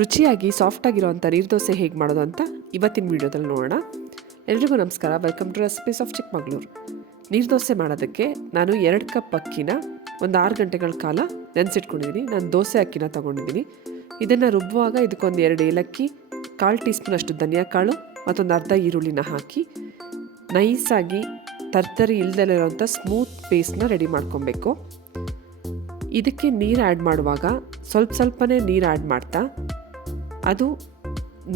ರುಚಿಯಾಗಿ ಸಾಫ್ಟಾಗಿರೋವಂಥ ನೀರು ದೋಸೆ ಹೇಗೆ ಮಾಡೋದು ಅಂತ ಇವತ್ತಿನ ವೀಡಿಯೋದಲ್ಲಿ ನೋಡೋಣ. ಎಲ್ರಿಗೂ ನಮಸ್ಕಾರ, welcome to recipes of Chikkamagaluru. ನೀರು ದೋಸೆ ಮಾಡೋದಕ್ಕೆ ನಾನು 2 ಕಪ್ ಅಕ್ಕಿನ ಒಂದು 6 ಗಂಟೆಗಳ ಕಾಲ ನೆನೆಸಿಟ್ಕೊಂಡಿದ್ದೀನಿ. ನಾನು ದೋಸೆ ಅಕ್ಕಿನ ತೊಗೊಂಡಿದ್ದೀನಿ. ಇದನ್ನು ರುಬ್ಬುವಾಗ ಇದಕ್ಕೊಂದು 2 ಏಲಕ್ಕಿ, 1/4 ಟೀ ಸ್ಪೂನ್ ಅಷ್ಟು ಧನಿಯಾ ಕಾಳು ಮತ್ತೊಂದು ಅರ್ಧ ಈರುಳ್ಳಿನ ಹಾಕಿ ನೈಸಾಗಿ ತರ್ತರಿ ಇಲ್ದಲ್ಲಿರೋಂಥ ಸ್ಮೂತ್ ಪೇಸ್ಟ್ನ ರೆಡಿ ಮಾಡ್ಕೊಬೇಕು. ಇದಕ್ಕೆ ನೀರು ಆ್ಯಡ್ ಮಾಡುವಾಗ ಸ್ವಲ್ಪನೇ ನೀರು ಆ್ಯಡ್ ಮಾಡ್ತಾ ಅದು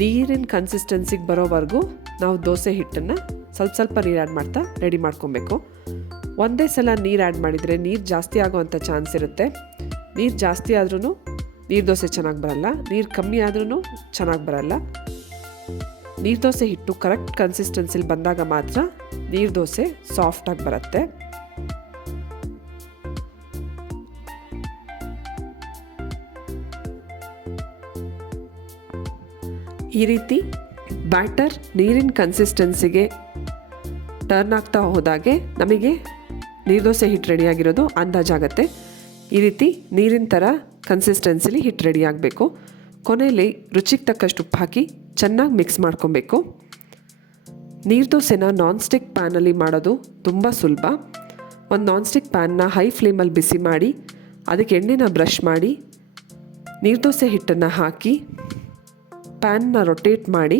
ನೀರಿನ ಕನ್ಸಿಸ್ಟೆನ್ಸಿಗೆ ಬರೋವರೆಗೂ ನಾವು ದೋಸೆ ಹಿಟ್ಟನ್ನು ಸ್ವಲ್ಪ ನೀರು ಆ್ಯಡ್ ಮಾಡ್ತಾ ರೆಡಿ ಮಾಡ್ಕೊಬೇಕು. ಒಂದೇ ಸಲ ನೀರು ಆ್ಯಡ್ ಮಾಡಿದರೆ ನೀರು ಜಾಸ್ತಿ ಆಗೋವಂಥ ಚಾನ್ಸ್ ಇರುತ್ತೆ. ನೀರು ಜಾಸ್ತಿ ಆದ್ರೂ ನೀರು ದೋಸೆ ಚೆನ್ನಾಗಿ ಬರಲ್ಲ, ನೀರು ಕಮ್ಮಿ ಆದ್ರೂ ಚೆನ್ನಾಗಿ ಬರಲ್ಲ. ನೀರು ದೋಸೆ ಹಿಟ್ಟು ಕರೆಕ್ಟ್ ಕನ್ಸಿಸ್ಟೆನ್ಸಿಲಿ ಬಂದಾಗ ಮಾತ್ರ ನೀರು ದೋಸೆ ಸಾಫ್ಟಾಗಿ ಬರುತ್ತೆ. ಈ ರೀತಿ ಬ್ಯಾಟರ್ ನೀರಿನ ಕನ್ಸಿಸ್ಟೆನ್ಸಿಗೆ ಟರ್ನ್ ಆಗ್ತಾ ಹೋದಾಗೆ ನಮಗೆ ನೀರು ದೋಸೆ ಹಿಟ್ಟು ರೆಡಿಯಾಗಿರೋದು ಅಂದಾಜಾಗತ್ತೆ. ಈ ರೀತಿ ನೀರಿನ ಥರ ಕನ್ಸಿಸ್ಟೆನ್ಸಿಲಿ ಹಿಟ್ಟು ರೆಡಿ ಆಗಬೇಕು. ಕೊನೆಯಲ್ಲಿ ರುಚಿಗೆ ತಕ್ಕಷ್ಟು ಉಪ್ಪು ಹಾಕಿ ಚೆನ್ನಾಗಿ ಮಿಕ್ಸ್ ಮಾಡ್ಕೊಬೇಕು. ನೀರು ದೋಸೆನ ನಾನ್ ಸ್ಟಿಕ್ ಪ್ಯಾನಲ್ಲಿ ಮಾಡೋದು ತುಂಬ ಸುಲಭ. ಒಂದು ನಾನ್ ಸ್ಟಿಕ್ ಪ್ಯಾನ್ನ ಹೈ ಫ್ಲೇಮಲ್ಲಿ ಬಿಸಿ ಮಾಡಿ ಅದಕ್ಕೆ ಎಣ್ಣೆನ ಬ್ರಷ್ ಮಾಡಿ ನೀರು ದೋಸೆ ಹಿಟ್ಟನ್ನು ಹಾಕಿ ಪ್ಯಾನ್ನ ರೊಟೇಟ್ ಮಾಡಿ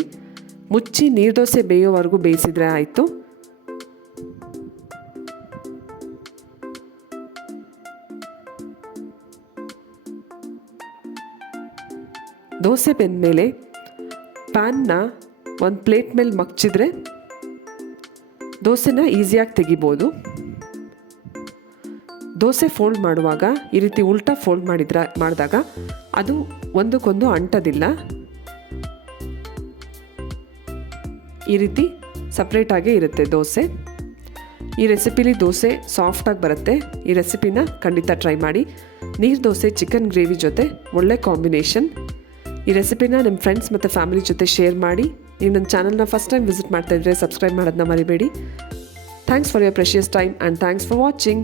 ಮುಚ್ಚಿ ನೀರು ದೋಸೆ ಬೇಯೋವರೆಗೂ ಬೇಯಿಸಿದರೆ ಆಯಿತು. ದೋಸೆ ಬೆಂದಮೇಲೆ ಪ್ಯಾನ್ನ ಒಂದು ಪ್ಲೇಟ್ ಮೇಲೆ ಮಗ್ಚಿದ್ರೆ ದೋಸೆನ ಈಸಿಯಾಗಿ ತೆಗಿಬೋದು. ದೋಸೆ ಫೋಲ್ಡ್ ಮಾಡುವಾಗ ಈ ರೀತಿ ಉಲ್ಟಾ ಫೋಲ್ಡ್ ಮಾಡಿದಾಗ ಅದು ಒಂದಕ್ಕೊಂದು ಅಂಟೋದಿಲ್ಲ. ಈ ರೀತಿ ಸಪ್ರೇಟಾಗೇ ಇರುತ್ತೆ ದೋಸೆ. ಈ ರೆಸಿಪಿಲಿ ದೋಸೆ ಸಾಫ್ಟಾಗಿ ಬರುತ್ತೆ. ಈ ರೆಸಿಪಿನ ಖಂಡಿತ ಟ್ರೈ ಮಾಡಿ. ನೀರು ದೋಸೆ ಚಿಕನ್ ಗ್ರೇವಿ ಜೊತೆ ಒಳ್ಳೆ ಕಾಂಬಿನೇಷನ್. ಈ ರೆಸಿಪಿನ ನಿಮ್ಮ ಫ್ರೆಂಡ್ಸ್ ಮತ್ತು ಫ್ಯಾಮಿಲಿ ಜೊತೆ ಶೇರ್ ಮಾಡಿ. ನೀವು ನನ್ನ ಚಾನಲ್ನ ಫಸ್ಟ್ ಟೈಮ್ ವಿಸಿಟ್ ಮಾಡ್ತಾ ಇದ್ದರೆ ಸಬ್ಸ್ಕ್ರೈಬ್ ಮಾಡೋದನ್ನ ಮರಿಬೇಡಿ. Thanks for your precious time and thanks for watching.